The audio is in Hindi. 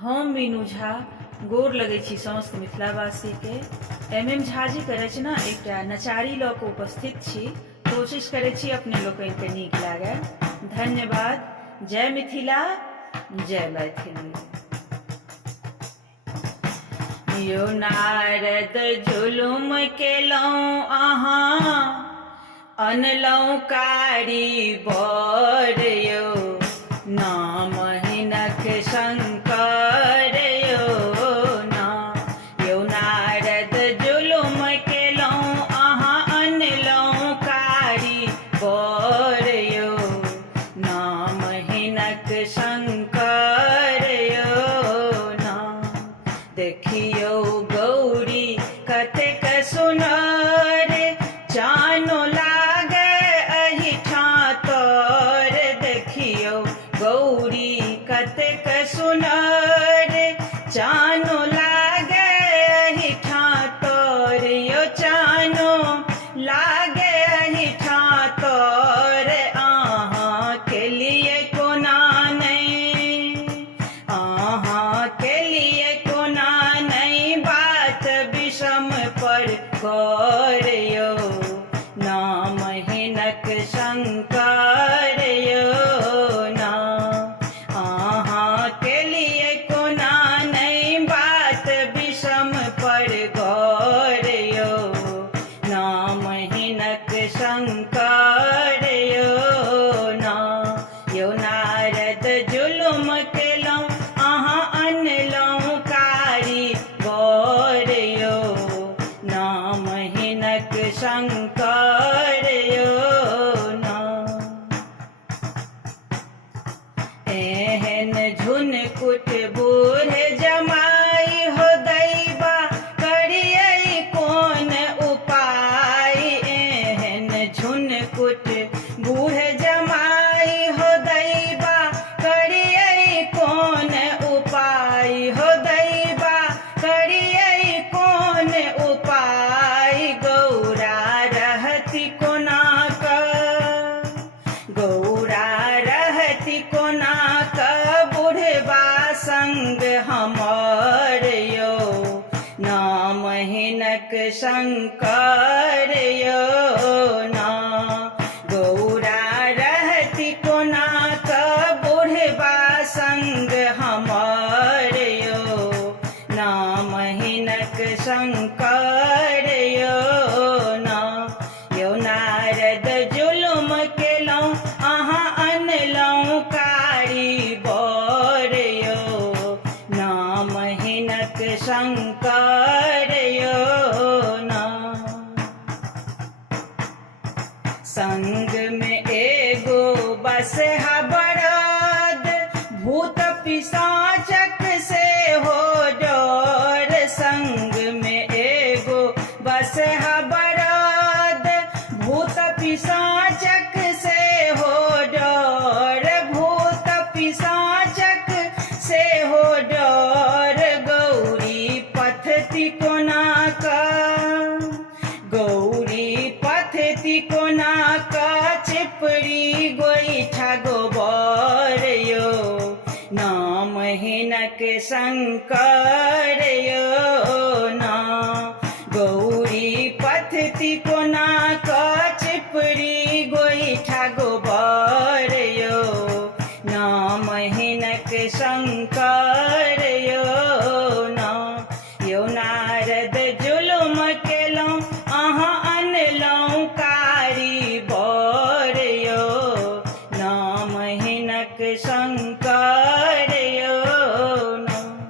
हम मीनू झा गोर लगै छी समस्त मिथिलावासी के। एम झा जी के रचना एकटा नचारी लऽ कऽ उपस्थित छी। कोशिश करै छी अपने लोकनि के नीक लागे। धन्यवाद। जय मिथिला, जय मैथिली। यो नारद जुलुम केलहुँ अहाँ, अनलहुँ कारी बर यौ, नाम हिनक शंकर यौ ना। यो नारद जुलुम केलहुँ अहाँ, अनलहुँ कारी बर यौ, नाम हिनक शंकर यौ ना। देखियौ गौरी कतेक सुनर, चानो लागे एहिठाँ तर। देखियौ गौरी कतेक सुनर, चानो लागे एहिठाँ तर यौ, चानो लागे एहिठाँ तर। अहाँ के लिए कोना नहीं, अहाँ के लिए कोना नहीं, बात विषम पर कर यौ, नाम हिनक शंकर यौ ना। अहाँ के लिए कोना नहीं, बात विषम पर कर यौ, नाम हिनक शंकर यौ ना। यो नारद जुलुम केलहुँ अहाँ, अनलहुँ कारी बर यौ, नाम हिनक शंकर यौ ना। एहन झुनकुट बूढ़ जमाई हो दैबा, करियै कोन उपाय। एहन झुनकुट बूढ़ जमाई हो दैबा, करियै कोन उपाय हो दैबा, करियै कोन उपाय। गौरा रहती कोना क, गौरा रहती कोना क, बुढ़बा संग हमर यौ, नाम हिनक शंकर यौ ना। गौरा रहती कोना क, बुढ़बा संग हमर यौ, नाम हिनक शंकर यौ ना। यो नारद जुलुम केलहुँ अहाँ, अनलहुँ कारी बर यौ, नाम हिनक शंकर यौ ना। संग में एगो बसहा बरद, भूत पिशाचक से हो डर। संग में एगो बसहा बरद, भूत पिशाचक से हो डर, भूत पिशाचक से हो डर। गौरी पथती कोना का, गौरी पथती कोना का, चिपड़ी गोईठा गोबर यौ, नाम हिनक शंकर यौ ना। गौरी पथती कोना का, चिपड़ी गोईठा गोबर यौ, नाम हिनक शंकर यौ ना। यो नारद जुलुम केलहुँ अहाँ, अनलहुँ कारी बर यौ, नाम हिनक शंकर